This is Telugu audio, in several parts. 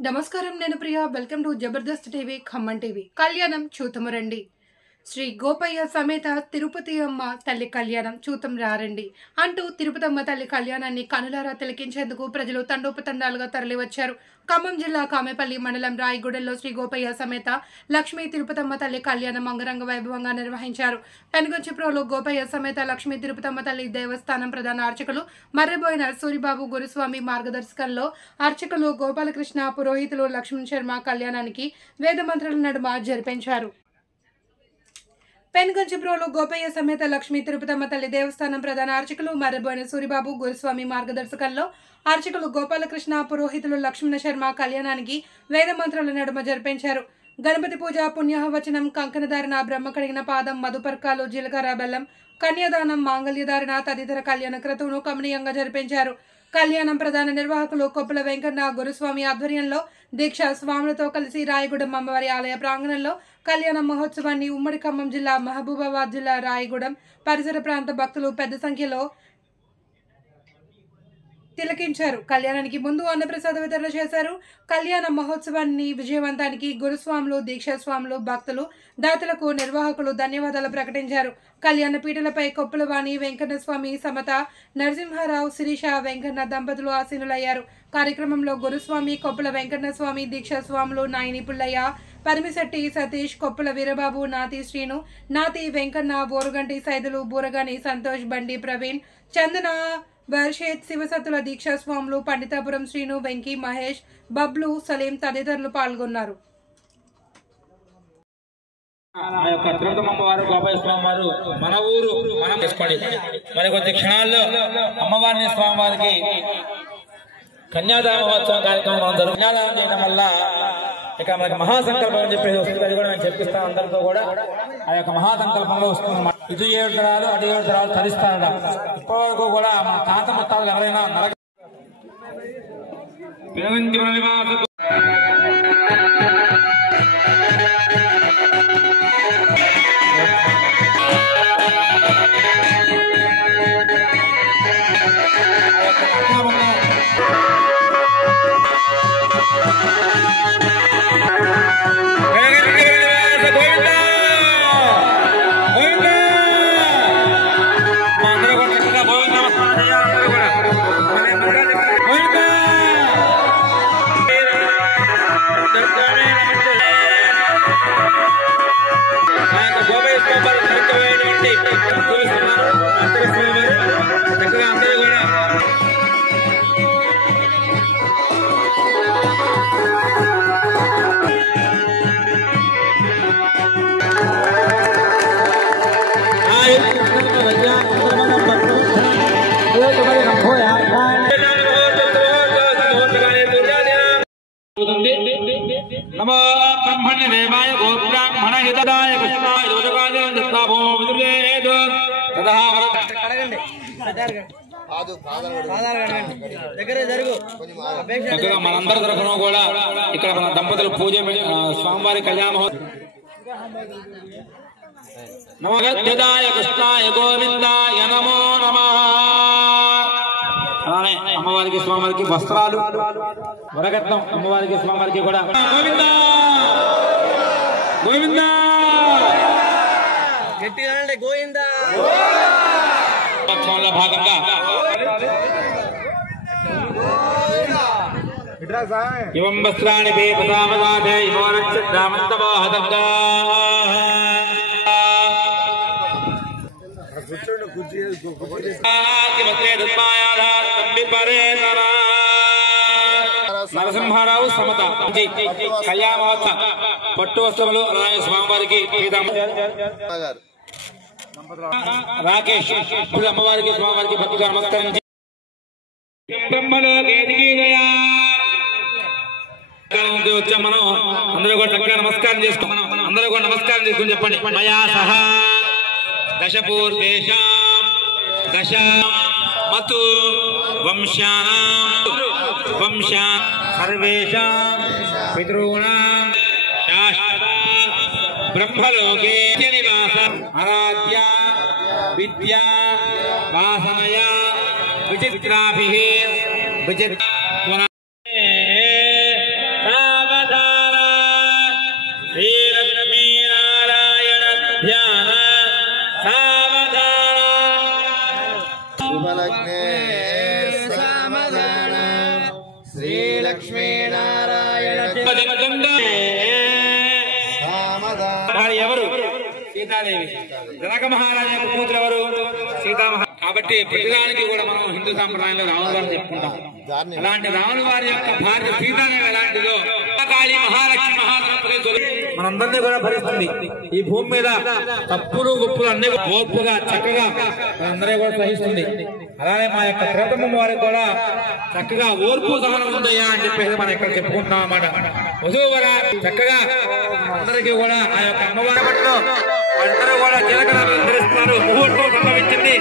నమస్కారం నేను Priya welcome to Jabardasth TV Khammam TV కళ్యాణం చూతము రండి శ్రీ గోపయ్య సమేత తిరుపతి అమ్మ తల్లి కళ్యాణం చూతం రారండి అంటూ తిరుపతమ్మ తల్లి కళ్యాణాన్ని కనులారా తిలకించేందుకు ప్రజలు తండోపతండాలుగా తరలివచ్చారు. ఖమ్మం జిల్లా కామెపల్లి మండలం రాయిగూడెంలో శ్రీ గోపయ్య సమేత లక్ష్మీ తిరుపతమ్మ తల్లి కళ్యాణం అంగరంగ వైభవంగా నిర్వహించారు. పెనుగొంచిప్రోలు గోపయ్య సమేత లక్ష్మీ తిరుపతమ్మ తల్లి దేవస్థానం ప్రధాన అర్చకులు మర్రెబోయిన సూరిబాబు గురుస్వామి మార్గదర్శకంలో అర్చకులు గోపాలకృష్ణ పురోహితులు లక్ష్మణ్ శర్మ కళ్యాణానికి వేద మంత్రాల నడుమ జరిపించారు. పెనుగొంచిప్రోలు గోపయ్య సమేత లక్ష్మీ తిరుపతమ్మ తల్లి దేవస్థానం ప్రధాన అర్చకులు మర్రెబోయిన సూరిబాబు గురుస్వామి మార్గదర్శకంలో అర్చకులు గోపాలకృష్ణ పురోహితులు లక్ష్మణ శర్మ కళ్యాణానికి వేద మంత్రాల నడుమ జరిపించారు. గణపతి పూజ, పుణ్యవచనం, కంకణధారణ, బ్రహ్మ కడిగిన పాదం, మధుపర్కాలు, జీలకర్ర బెల్లం, కన్యాదానం, మాంగళ్యధారణ తదితర కళ్యాణ క్రతువును కమనీయంగా జరిపించారు. కళ్యాణం ప్రధాన నిర్వాహకులు కొప్పుల వెంకన్న గురుస్వామి ఆధ్వర్యంలో దీక్ష స్వాములతో కలిసి రాయగూడెం అమ్మవారి ఆలయ ప్రాంగణంలో కళ్యాణ మహోత్సవాన్ని ఉమ్మడి ఖమ్మం జిల్లా, మహబూబాబాద్ జిల్లా, రాయగూడెం పరిసర ప్రాంత భక్తులు పెద్ద సంఖ్యలో తిలకించారు. కళ్యాణానికి ముందు అన్నప్రసాద వితరణ చేశారు. కళ్యాణ మహోత్సవాన్ని విజయవంతానికి గురుస్వాములు, దీక్షాస్వాములు, భక్తులు, దాతలకు, నిర్వాహకులు ధన్యవాదాలు ప్రకటించారు. కళ్యాణ పీటలపై కొప్పులవాణి వెంకన్న స్వామి, సమత, నరసింహారావు, శిరీష, వెంకన్న దంపతులు ఆసీనులయ్యారు. కార్యక్రమంలో గురుస్వామి, కొప్పుల వెంకన్న స్వామి, దీక్షాస్వాములు, నాయని పుల్లయ్య, పరిమిశెట్టి సతీష్, కొప్పుల వీరబాబు, నాతి శ్రీను, నాతి వెంకన్న, బోరుగంటి సైదులు, బూరగాని సంతోష్, బండి ప్రవీణ్, చందన, వర్షేత్, శివసత్తుల దీక్షాస్వాములు, పండితాపురం శ్రీను, వెంకీ, మహేష్, బబ్లు, సలీం తదితరులు పాల్గొన్నారు. అమ్మవారు గోపాల స్వామి వారు మన ఊరు మనం చేసుకోండి. మరి కొద్ది క్షణాల్లో అమ్మవారిని స్వామివారికి కన్యాదాన మహోత్సవం కార్యక్రమం కన్యాదానం చేయడం వల్ల ఇక మనకి మహాసంకల్పం అని చెప్పేసి వస్తుంది. అది కూడా నేను చెప్పిస్తాను అందరితో కూడా. ఆ యొక్క మహాసంకల్పంలో వస్తుంది. ఇటు 7 తరాలు అటు 7 తరాలు తరిస్తారట. ఇప్పటి వరకు కూడా మన తాత ముత్తాలు ఎవరైనా నమో బ్రహ్మణ్య దేవాయ గోబ్రాహ్మణ హితాయ కృష్ణాయ దోషకాయ దత్తాభో విదురేదో చక్కగా మనందరి తరఫున కూడా ఇక్కడ మన దంపతులు పూజ స్వామివారి కళ్యాణ నమో గద్యదాయ కృష్ణాయ గోవిందాయ నమో నమః. అలానే అమ్మవారికి స్వామివారికి వస్త్రాలు, వరకట్నం అమ్మవారికి స్వామివారికి కూడా గోవిందా గోవిందా గట్టిగా గోవిందా భాగంగా ఇవం వస్త్రాన్ని నరసింహారావు, సమత కళ్యాణ పట్టు వస్త్రములు అలాగే స్వామివారికి రాకేష్ ఇప్పుడు అమ్మవారికి స్వామివారికి భక్తిగా నమస్కరించి వచ్చాం. మనం అందరూ కూడా చక్కగా నమస్కారం చేసుకున్నాం. అందరూ కూడా నమస్కారం చేసుకుని చెప్పండి. మయా సహా దశపూర్వేషాం దశ మతు వంశానాం వంశా సర్వేషాం పితॄణాం శాశ్వత బ్రహ్మలోకే నివాస ఆరాధ్య విద్యా వాసనయా విచిత్రాభిః విచిత్ర ఎవరు? సీతాదేవి. జనక మహారాజు యొక్క కూతురు ఎవరు? సీతామహా. కాబట్టి ప్రతిదానికి కూడా మనం హిందూ సాంప్రదాయంలో రాముల వారిని చెప్పుకుంటాం. అలాంటి రాముల వారి యొక్క భార్య సీతాదేవి ఎలాంటిదో కాళీ మహాలక్ష్మి మహాగణపతి మనందరినీ కూడా భరిస్తుంది. ఈ భూమి మీద తప్పులు గుప్పులు అన్ని ఓర్పుగా చక్కగా మనందరూ కూడా సహిస్తుంది. అలానే మా యొక్క ప్రేతమ్మ వారికి కూడా చక్కగా ఓర్పు సహనం ఉందయ్యా అని చెప్పేసి మనం ఇక్కడ చెప్పుకుంటున్నాం అన్నమాట. వధువు కూడా చక్కగా అందరికీ కూడా ఆ యొక్క అమ్మవారి పట్ల అందరూ కూడా జీలకర్ర ధరిస్తున్నారు. ముహూర్తం సంభవించింది.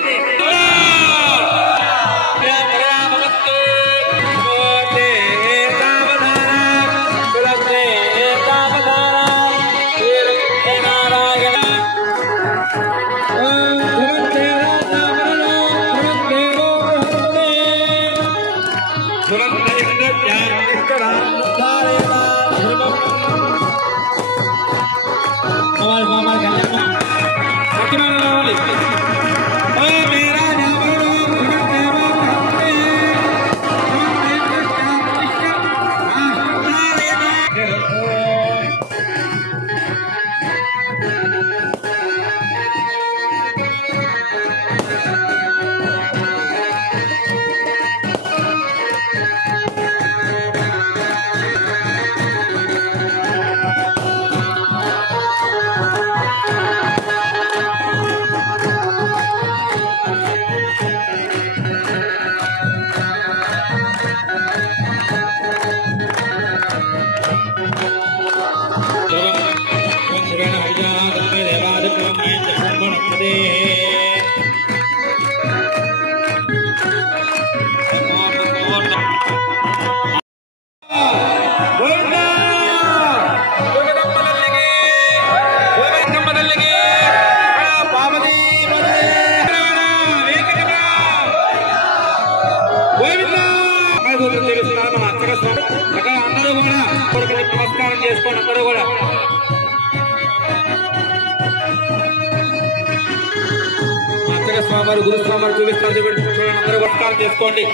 నమస్కారం చేసుకోండి అందరూ కూడా. అర్చక స్వామి గురుస్వామి చూపిస్తారు చూడండి. అందరూ నమస్కారం చేసుకోండి.